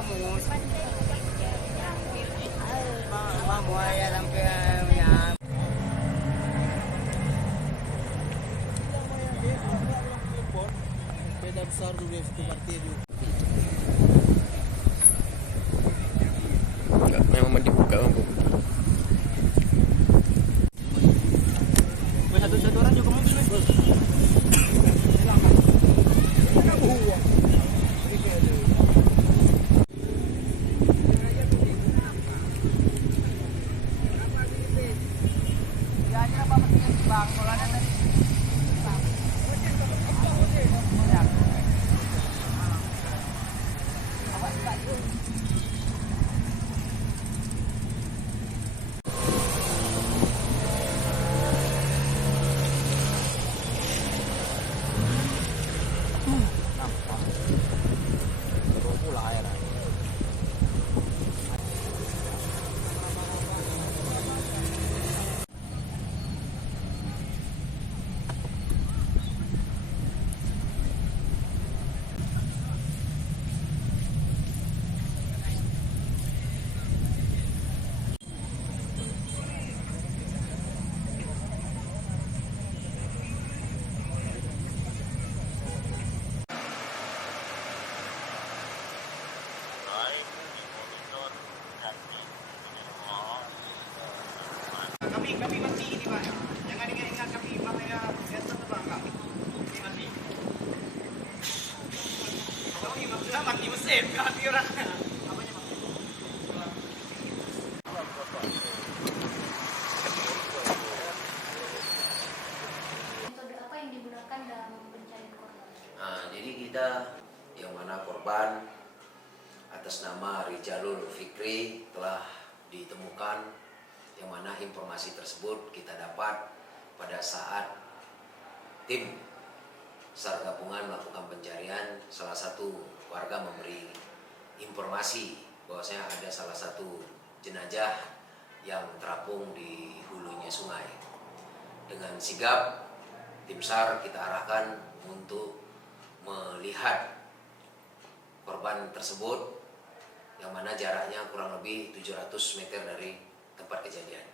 vamos. Vamos allá sampai ya. Sepeda besar dulu itu parkir. Enggak, memang dibuka lampu. Satu orang juga mobil nih. Kami masih ini Pak. Jangan ingat kami makanya biasa terbang kami. Kami masih. Kami maksudnya mati mesin, mati orang. Apanya Pak? Metode apa yang digunakan dalam pencarian korban? Nah, jadi kita yang mana korban atas nama Rijalul Fikri telah ditemukan, yang mana informasi tersebut kita dapat pada saat tim SAR gabungan melakukan pencarian. Salah satu warga memberi informasi bahwasanya ada salah satu jenazah yang terapung di hulunya sungai. Dengan sigap tim SAR kita arahkan untuk melihat korban tersebut, yang mana jaraknya kurang lebih 700 meter dari tempat kejadian.